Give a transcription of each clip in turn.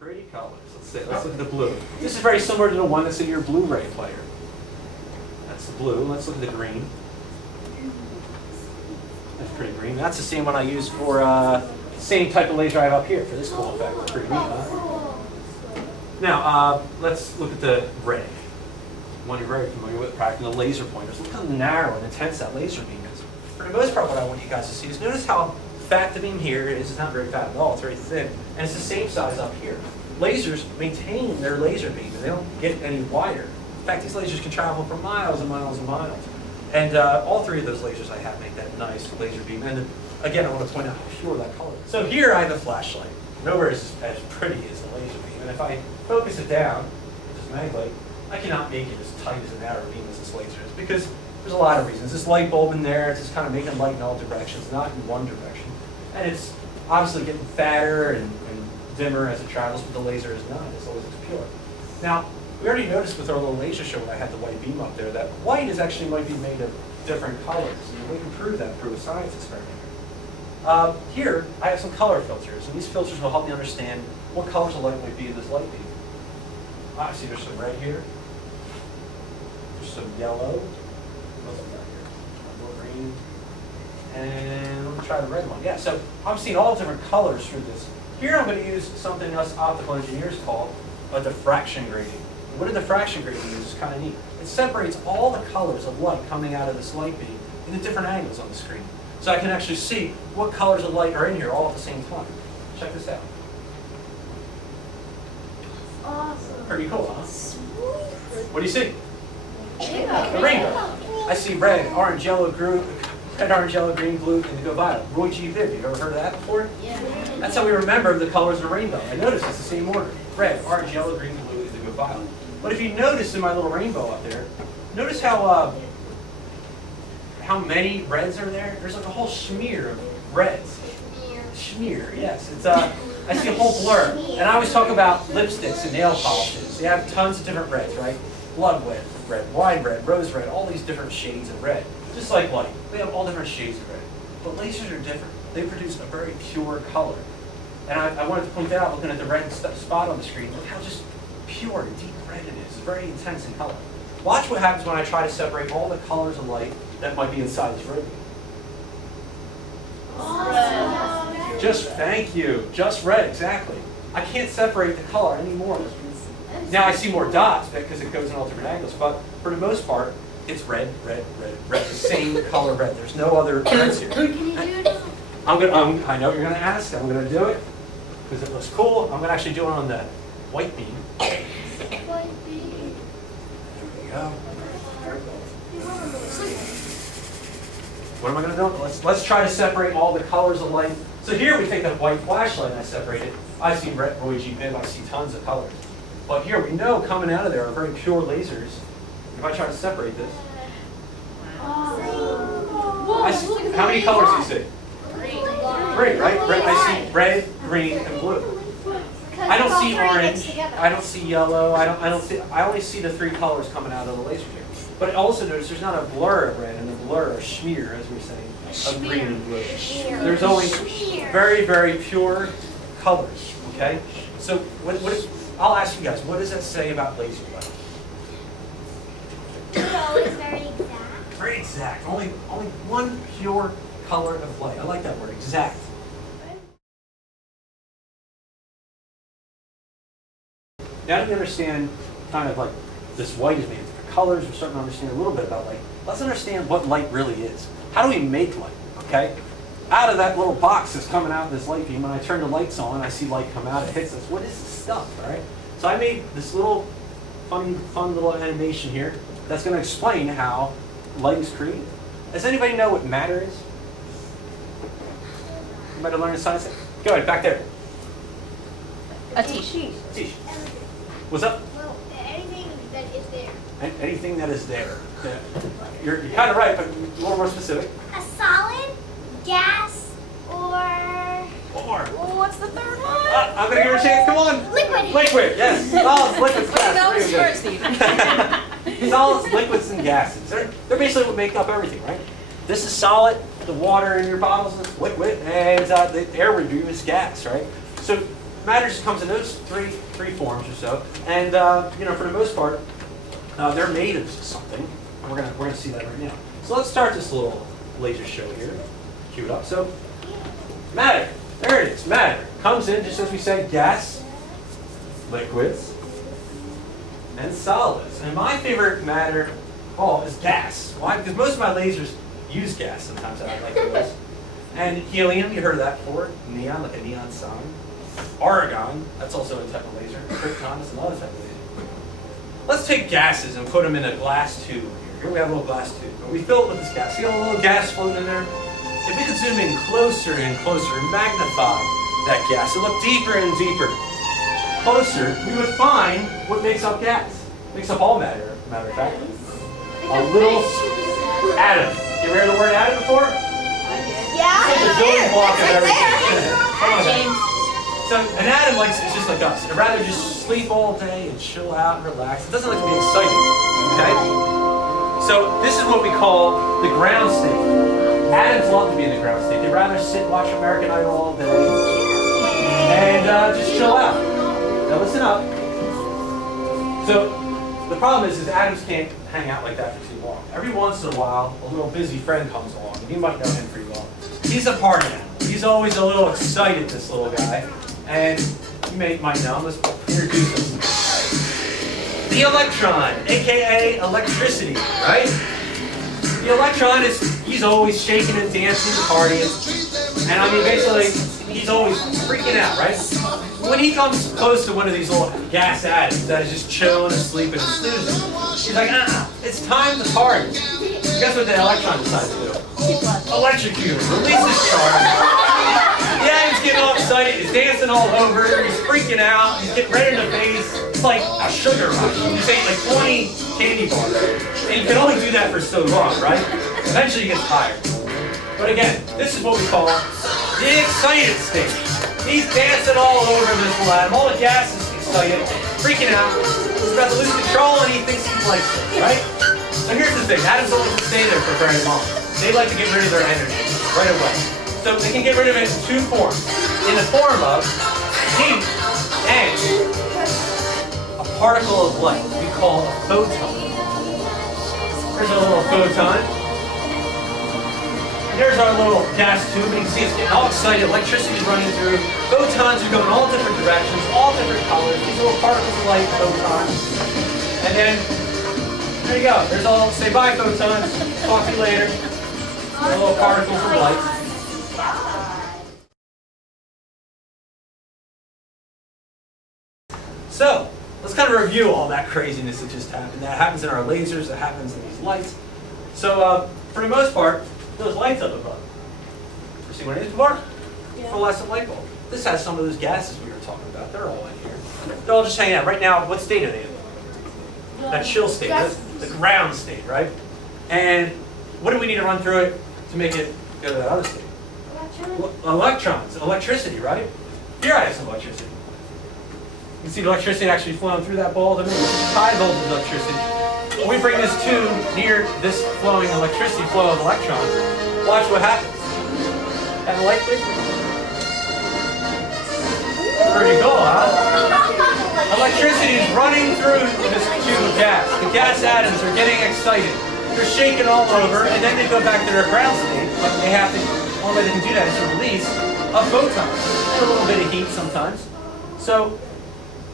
Pretty colors. Let's see. Let's look at the blue. This is very similar to the one that's in your Blu-ray player. That's the blue. Let's look at the green. That's pretty green. That's the same one I use for the same type of laser I have up here for this cool effect. It's pretty neat, huh? Now, let's look at the red. One you're very familiar with, practicing the laser pointers. Look how narrow and intense that laser beam is. For the most part, what I want you guys to see is notice how fat the beam here is. It's not very fat at all. It's very thin. And it's the same size up here. Lasers maintain their laser beam, and they don't get any wider. In fact, these lasers can travel for miles and miles and miles. And all three of those lasers I have make that nice laser beam. And again, I want to point out how pure that color is. So here I have a flashlight. Nowhere is as pretty as the laser beam. And if I focus it down, with this mag light, I cannot make it as tight as a narrow beam as this laser is, because there's a lot of reasons. This light bulb in there, it's just kind of making light in all directions, not in one direction. And it's obviously getting fatter and dimmer as it travels, but the laser is not. It's always pure. Now, we already noticed with our little laser show when I had the white beam up there that white is actually might be made of different colors. And we can prove that through a science experiment. Here, I have some color filters, and these filters will help me understand what colors of light might be in this light beam. I see there's some red here. There's some yellow. What's up down here? A little green. And let me try the red one. Yeah, so I'm seeing all different colors through this. Here I'm going to use something us optical engineers call a diffraction grating. And what a diffraction grating is kind of neat. It separates all the colors of light coming out of this light beam into different angles on the screen. So I can actually see what colors of light are in here all at the same time. Check this out. Awesome. Pretty cool, huh? What do you see? Rainbow. The rainbow. I see red, orange, yellow, green, blue, indigo, violet. Roy G. Biv, you ever heard of that before? Yeah. That's how we remember the colors of the rainbow. I noticed it's the same order. Red, orange, yellow, green, blue, indigo, violet. But if you notice in my little rainbow up there, notice how many reds are there? There's like a whole smear of reds. Smear, yes. It's I see a whole blur. And I always talk about lipsticks and nail polishes. They have tons of different reds, right? Blood red, wine red, rose red, all these different shades of red. Just like light. They have all different shades of red. But lasers are different. They produce a very pure color. And I wanted to point that out looking at the red spot on the screen. Look how just pure and deep red it is. It's very intense in color. Watch what happens when I try to separate all the colors of light that might be inside this red beam. Awesome. Thank you. Just red, exactly. I can't separate the color anymore. Now I see more dots because it goes in all different angles, but for the most part, it's red, red, red, red. The same color red. There's no other reds here. Can you do it? I know what you're going to ask. I'm going to do it because it looks cool. I'm going to actually do it on the white beam. White beam. There we go. What am I going to do? Let's try to separate all the colors of light. So here we take the white flashlight and I separate it. I see red, Roy G. Biv. I see tons of colors. But here we know coming out of there are very pure lasers. If I try to separate this, I see, how many colors do you see? Three, right? Red, I see red, green, and blue. I don't see orange. I don't see yellow. I only see the three colors coming out of the laser here. But also notice there's not a blur of red and a blur or smear, as we're saying, of green and blue. There's only very, very pure colors. Okay. So I'll ask you guys, what does that say about laser light? It's always very exact. Very exact. Only one pure color of light. I like that word, exact. Now that we understand kind of like this white is made of different colors, we're starting to understand a little bit about light. Let's understand what light really is. How do we make light? Okay? Out of that little box that's coming out of this light beam, when I turn the lights on, I see light come out, it hits us. What is this stuff, all right? So I made this little fun little animation here that's going to explain how light is created. Does anybody know what matter is? Anybody learn science? Go ahead, back there. A T-sheet. Teach. What's up? Well, anything that is there. Anything that is there. Yeah. You're kind of right, but a little more specific. A solid, gas, or What's the third one? I'm going to give her a chance. Come on. liquid. Liquid, yes. Solids, liquids, That gases. was short, Steve. Solids, liquids, and gases. They're basically what make up everything, right? This is solid. The water in your bottles is liquid, and the air we breathe is gas, right? So matter just comes in those three forms or so, and you know, for the most part, they're made of something. And we're gonna see that right now. So let's start this little laser show here. Cue it up. So matter, there it is. Matter comes in just as we said: gas, liquids, and solids. And my favorite matter is gas. Why? Because most of my lasers use gas sometimes. I like those. And helium, you heard of that before. Neon, like a neon sign. Argon, that's also a type of laser. Krypton is another type of laser. Let's take gases and put them in a glass tube here. Here we have a little glass tube. And we fill it with this gas. See a little gas floating in there? If we could zoom in closer and closer and magnify that gas and look deeper and deeper, closer, we would find what makes up gas. Makes up all matter, matter of fact. A little atom. You ever heard the word atom before? Yeah. It's the building block of everything. Come on, James. so an atom is just like us. It'd rather just sleep all day and chill out and relax. It doesn't like to be excited. Okay? So this is what we call the ground state. Atoms love to be in the ground state. They'd rather sit and watch American Idol all day and just chill out. Now listen up. So the problem is atoms can't hang out like that for too long. Every once in a while, a little busy friend comes along, and you might know him pretty well. He's a party animal. He's always a little excited, this little guy. And you might know him. Let's introduce him. The electron, aka electricity, right? The electron he's always shaking and dancing, partying. And I mean, basically, he's always freaking out, right? When he comes close to one of these little gas atoms that is just chilling and sleeping and snoozing, he's like, it's time to party. Guess what the electron decides to do? Electrocute him, release his charge. Yeah, he's getting all excited, he's dancing all over, he's freaking out, he's getting red in the face. It's like a sugar rush. You just ate like 20 candy bars. And you can only do that for so long, right? Eventually you get tired. But again, this is what we call the excited state. He's dancing all over this little atom. All the gas is excited, freaking out. He's about to lose control and he thinks he likes it, right? So here's the thing. Atoms don't like to stay there for very long. They like to get rid of their energy right away. So they can get rid of it in two forms. In the form of heat and a particle of light we call a photon. There's our little photon. There's our little gas tube, and you can see it's getting all excited. Electricity is running through. Photons are going all different directions, all different colors. These little particles of light, photons. And then, there you go. There's all, say bye, photons. Talk to you later. The little particles of light. So, let's kind of review all that craziness that just happened. That happens in our lasers, that happens in these lights. So, for the most part, those lights up above. Ever seen one of these before? Yeah. Fluorescent light bulb. This has some of those gases we were talking about. They're all in here. They're all just hanging out. Right now, what state are they in? That chill state, the ground state, right? And what do we need to run through it to make it go to that other state? Electrons, electricity, right? Here I have some electricity. You can see the electricity actually flowing through that bulb. I mean, high voltage electricity. When we bring this tube near this flowing electricity flow of electrons, watch what happens. Have a light, please. Pretty cool, huh? Electricity is running through this tube of gas. The gas atoms are getting excited. They're shaking all over, and then they go back to their ground state. But they have to, the only way they can do that is to release a photon. And a little bit of heat sometimes. So,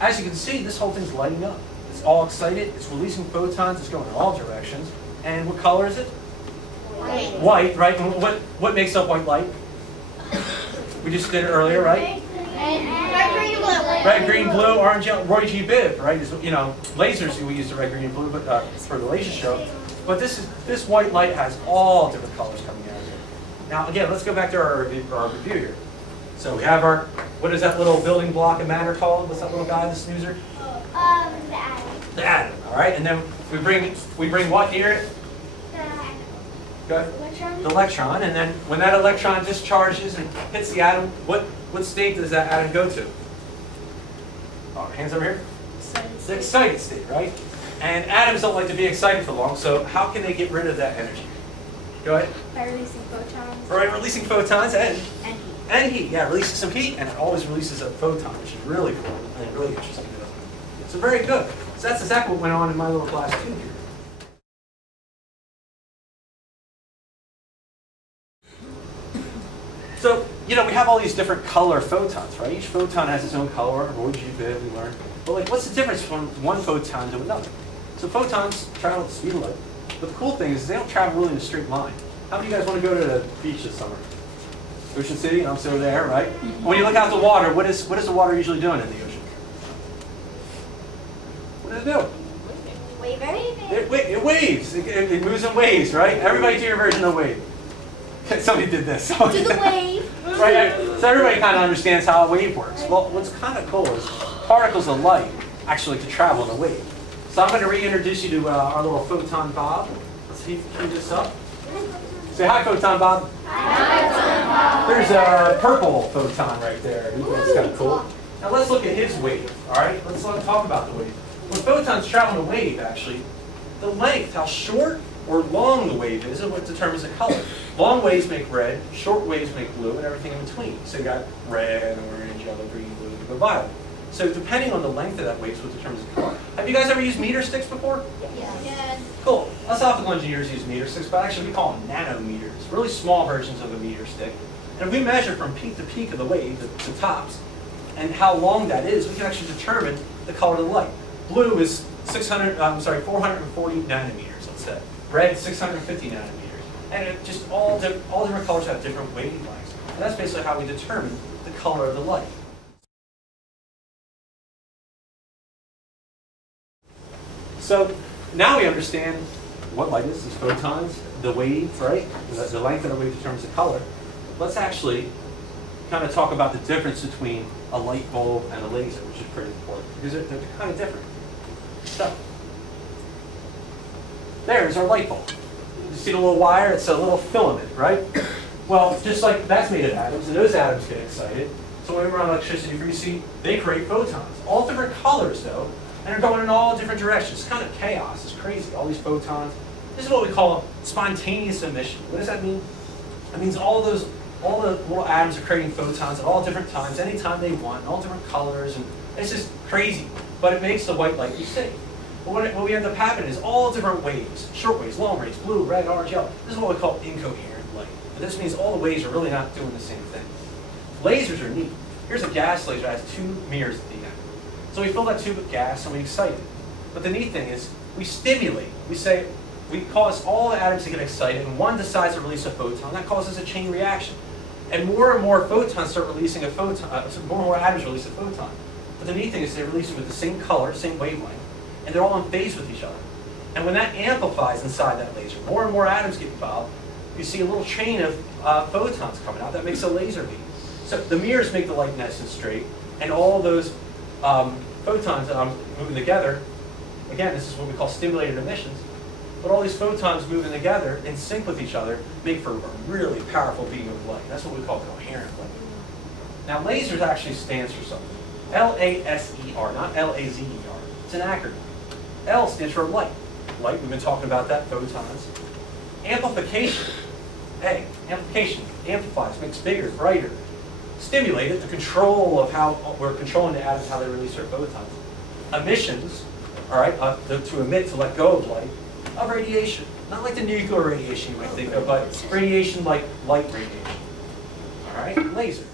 as you can see, this whole thing's lighting up. It's all excited, it's releasing photons, it's going in all directions. And what color is it? White. White, right? And what makes up white light? We just did it earlier, right? Red, green, blue. Red, green, blue, orange, yellow. Roy G. Biv, right? Is, you know, lasers, we use the red, green, and blue but, for the laser show. But this white light has all different colors coming out of it. Now, again, let's go back to our review here. So we have our, what is that little building block of matter called? What's that little guy, the snoozer? The atom. The atom, all right? And then we bring what near it? Go ahead. Electron. The electron, and then when that electron discharges and hits the atom, what state does that atom go to? Oh, hands over here. The excited state, right? And atoms don't like to be excited for long, so how can they get rid of that energy? Go ahead. By releasing photons. All right, releasing photons and And heat. And heat, yeah, it releases some heat, and it always releases a photon, which is really cool and really interesting. So very good. So that's exactly what went on in my little class too here. So, we have all these different color photons, right? Each photon has its own color, or G bit, we learned. But like, what's the difference from one photon to another? So photons travel at the speed of light. But the cool thing is they don't travel really in a straight line. How many of you guys want to go to the beach this summer? Ocean City, I'm still there, right? When you look out the water, what is the water usually doing in the ocean? What does it do? It waves. It moves in waves, right? Everybody do your version of wave. Somebody did this. To the wave. Right? So everybody kind of understands how a wave works. Well, what's kind of cool is particles of light actually can travel in a wave. So I'm going to reintroduce you to our little photon Bob. Let's see if you can this up. Say hi, photon Bob. Hi, Photon Bob. There's a purple photon right there. That's kind of cool. Now let's look at his wave. All right? Let's talk about the wave. When photons travel in a wave, actually, the length, how short or long the wave is what determines the color. Long waves make red, short waves make blue, and everything in between. So you got red, orange, yellow, green, blue, and go violet. So depending on the length of that wave is what determines the color. Have you guys ever used meter sticks before? Yes. Cool. Us optical engineers use meter sticks, but actually we call them nanometers, really small versions of a meter stick. And if we measure from peak to peak of the wave, the tops, and how long that is, we can actually determine the color of the light. Blue is 440 nanometers, let's say. Red, 650 nanometers. And it just all different colors have different wavelengths. And that's basically how we determine the color of the light. So now we understand what light is, these photons, the wave, right? The length of the wave determines the color. Let's actually kind of talk about the difference between a light bulb and a laser, which is pretty important, because they're kind of different. So, there's our light bulb. You see the little wire? It's a little filament, right? Well, just like that's made of atoms, and those atoms get excited. So when we run electricity for UC, they create photons. All different colors, though, and they're going in all different directions. It's kind of chaos. It's crazy. All these photons. This is what we call spontaneous emission. What does that mean? That means all the little atoms are creating photons at all different times, anytime they want, in all different colors, and it's just crazy. But it makes the white light you see. But what we end up happening is all different waves, short waves, long waves, blue, red, orange, yellow. This is what we call incoherent light. And this means all the waves are really not doing the same thing. Lasers are neat. Here's a gas laser that has 2 mirrors at the end. So we fill that tube with gas and we excite it. But the neat thing is we stimulate. We cause all the atoms to get excited, and one decides to release a photon. That causes a chain reaction. And more photons start releasing a photon, more and more atoms release a photon. But the neat thing is they release them with the same color, same wavelength, and they're all in phase with each other. And when that amplifies inside that laser, more and more atoms get involved, you see a little chain of photons coming out that makes a laser beam. So the mirrors make the light nice and straight, and all those photons moving together, again, this is what we call stimulated emissions, but all these photons moving together in sync with each other make for a really powerful beam of light. That's what we call coherent light. Now lasers actually stands for something. L-A-S-E-R, not L-A-Z-E-R. It's an acronym. L stands for light. Light, we've been talking about that, photons. Amplification, A, amplification, amplifies, makes bigger, brighter. Stimulated, the control of how we're controlling the atoms, how they release their photons. Emissions, all right, to emit, to let go of light. Of radiation, not like the nuclear radiation you might think of, but radiation like light radiation. All right, laser.